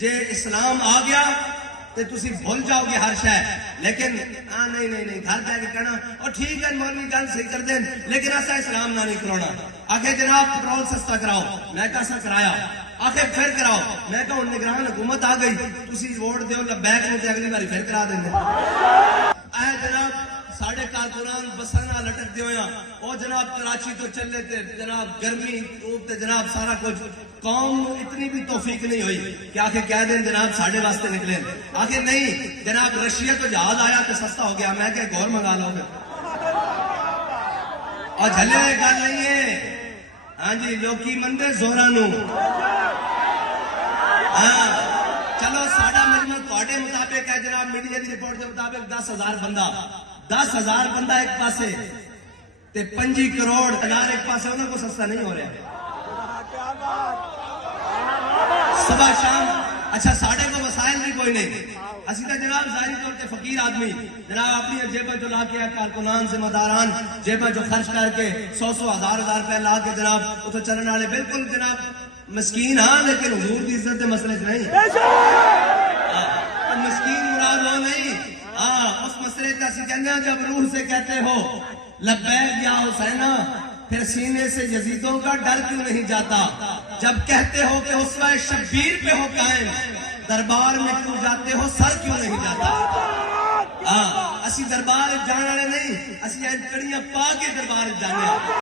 جے اسلام آ گیا تو تسی بھول جاؤ گے ہر شے، لیکن نہیں گھر جا کے کہنا اور ٹھیک ہے مولوی گل صحیح کر دیں لیکن ایسا اسلام نہ نہیں کرانا۔ آخر جناب پٹرول سستا کراؤ، میں کہا سا کرایا، آخر پھر کراؤ، میں کہا ہوں نگران حکومت آ گئی تسی ووٹ دیو لبیک میں تے اگلی باری پھر کرا دیں۔ اے جناب ساڑھے کارکنان بساں نال لٹک دے ہویا او جناب کراچی تو چلے تے جناب گرمی تے جناب سارا کچھ، قوم اتنی بھی توفیق نہیں ہوئی کہ آخر کہہ دیں جناب ساڑھے واسطے نکلیں، آخر نہیں جناب رشیا تو جہاز آیا تو سستا ہو گیا، میں کہ گور منگا لو گے اور جھلے ہوئے گل نہیں ہے۔ ہاں جی لوکی مندے زوراں نو، ہاں چلو ساڑھا مجمع تواڈے مطابق ہے جناب میڈیا دی رپورٹ کے مطابق 10,000 بندہ، 10,000 بندہ ایک پاسے تے 25 کروڑ دینار ایک پاسے، انہوں کو سستا نہیں ہو رہا صبح شام۔ اچھا ساڑھے کو وسائل بھی کوئی نہیں، اسی تو جناب ظاہری طور پہ فقیر آدمی جناب اپنی جیبیں جو لا کے کارکنان ذمہ داران جیبیں جو خرچ کر کے 100 ہزار روپے لا کے جناب اتنے چلنے والے بالکل جناب مسکین، ہاں لیکن حضور کی عزت کے مسئلے نہیں، مسکین مراد وہ نہیں، ہاں اس مسئلے کا اسی کہنے ہیں جب روح سے کہتے ہو لبیک یا حسینہ پھر سینے سے یزیدوں کا ڈر کیوں نہیں جاتا، جب کہتے ہو کہ اسوہ شبیر پہ ہو قائم دربار میں کیوں جاتے ہو سر کیوں نہیں جاتا۔ ہاں اسی دربار جانے والے نہیں، اسی کڑیاں پا کے دربار جانے